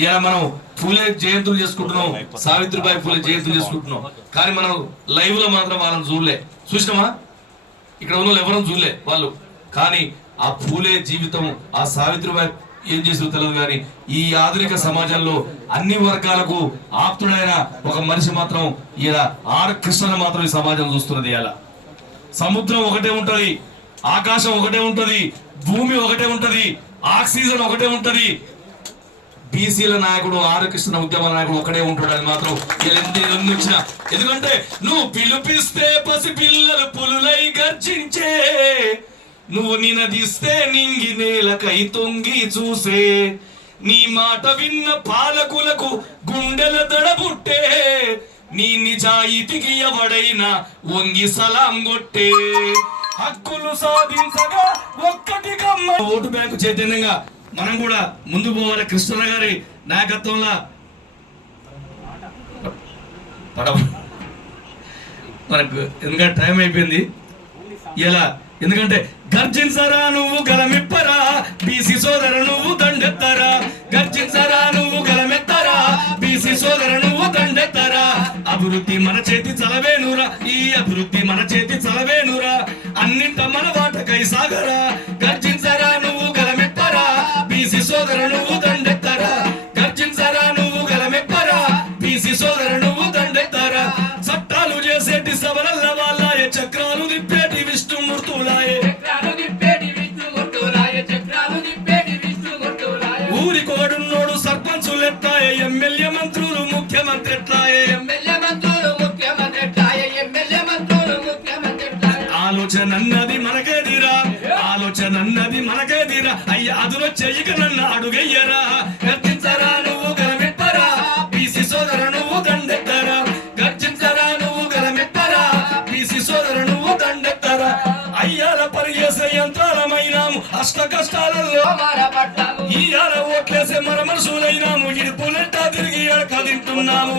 ఇలా మనం పూలే జయంతులు చేసుకుంటున్నాం, సావిత్రిబాయి పూలే జయంతులు చేసుకుంటున్నాం. కానీ మనం లైవ్ లో మాత్రం వాళ్ళని చూడలే. చూసినామా? ఇక్కడ ఉన్న ఎవరూ చూడలే వాళ్ళు. కానీ ఆ పూలే జీవితం, ఆ సావిత్రిబాయి ఏం చేసారో తెలియదు. కానీ ఈ ఆధునిక సమాజంలో అన్ని వర్గాలకు ఆప్తుడైన ఒక మనిషి మాత్రం ఇలా ఆర్ కృష్ణ మాత్రం ఈ సమాజం చూస్తున్నది. ఇలా సముద్రం ఒకటే ఉంటది, ఆకాశం ఒకటే ఉంటది, భూమి ఒకటే ఉంటది, ఆక్సిజన్ ఒకటే ఉంటది. బీసీల నాయకుడు ఆర్ కృష్ణ ఉద్యమ నాయకుడు ఒకటే ఉంటాడు. అది మాత్రం వచ్చిన. ఎందుకంటే నువ్వు పిలిపిస్తే పసి పిల్లలు పులులై గర్జించే, నువ్వు నినదిస్తే నింగి నేలకై తొంగి చూసే, నీ మాట విన్న పాలకులకు గుండెల దడబుట్టే, నీ నిజాయితీకి ఎవడైనా వంగి సలాం కొట్టే, హక్కులు సాధించగా ఒక్కటిగా ఓటు బ్యాంకు చైతన్యంగా మనం కూడా ముందు పోవాలి. కృష్ణ గారి నాయకత్వంలో మనకు ఎందుకంటే టైం అయిపోయింది ఇలా. ఎందుకంటే గర్జించరా నువ్వు గలమెత్తరా, బీసీ సోదర నువ్వు దండెత్తరా, గర్జించరా నువ్వు గలమెత్తరా, బీసీ సోదర నువ్వు దండెత్తరా. అభివృద్ధి మన చేతి చలవేనురా, ఈ అభివృద్ధి మన చేతి చలవేనురా, అన్నింట మన వాటకై సాగరా. గర్జించరా నువ్వు గలమెత్తరా, బీసీ సోదర నువ్వు దండెత్తరా, గర్జించరా నువ్వు గలమెత్తరా, బీసీ సోదర నువ్వు దండెత్తరా. చట్టాలు చేసేటి సవరల్ల వాళ్ళాయ, చక్రాలు తిప్పేటి విష్ణుమూర్తులాయే, ఊరి కోడున్నోడు సర్పంచులు ఎట్లాయే, ఎమ్మెల్యే మంత్రులు ముఖ్యమంత్రి ఎట్లాయే, ఆలోచన అన్నది మనకేదిరా, ఆలోచన అన్నది మనకేదిరా, అయ్య అదులో చెయ్యక నన్ను అడుగయ్యరా. గర్జించరా నువ్వు గలమెత్తరా, బీసీ సోదర నువ్వు దండెత్తరా, గర్జించరా నువ్వు గలమెత్తరా, బీసీ సోదర నువ్వు దండెత్తరా. అయ్యాల పరిచేసే యంత్రాలమైనాము, అష్ట కష్టాలలో ఇయ్యాల ఓట్లేసే మన మనసులైనాము, ఇడుపులెట్టా తిరిగి ఎడక తింటున్నాము.